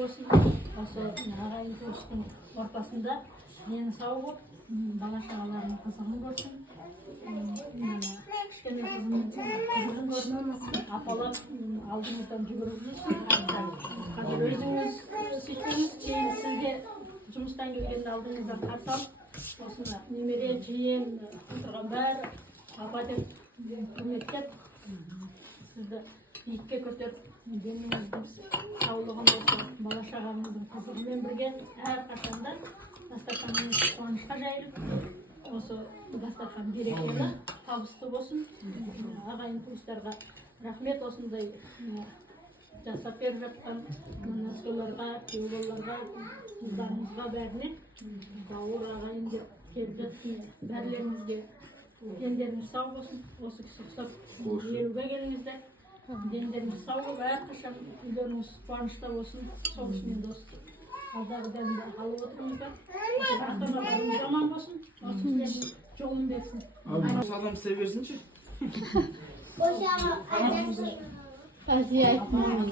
Осы ағайын туыстың ортасында мені сау болып, бала шағаларының қызығын көрсін. Кішкене қызығын көрсін. Апалар алдыңыздан жүгіріп жүрсін. Қазір өзіңіз сөйтіңіз, кейін сізге жұмыстан келгенде алдыңыздан қарсы алып, осында немере, жиен, отырған бәрі апа деп құрметтеп, сізді биікке көтеріп, деніңіздің саулығын осы бала шағаңыздың қызығымен бірге әрқашанда дастарханыңыз қуанышқа жайылып, осы дастархан берекелі, табысты болсын. Ағайын туыстарға рахмет, осындай жасап беріп жатқан наскөларға, күйеулерге, қыздарымызға бәріне бауыр ағайын деп келіп жатқан бәрлеріңізге дендеріңіз сау болсын. Осы кісі ұқсап елуге келіңіздер. Дендеріңіз сау болып, әрқашан үйлеріңіз қуанышта болсын. Сол үшін енді осы алдағы дәмді алып отырыңыздар. Ата-аналарыңыз аман болсын. Осы сіздердің жолын берсін. Салам сіздер берсінші. Азия айтмаймын.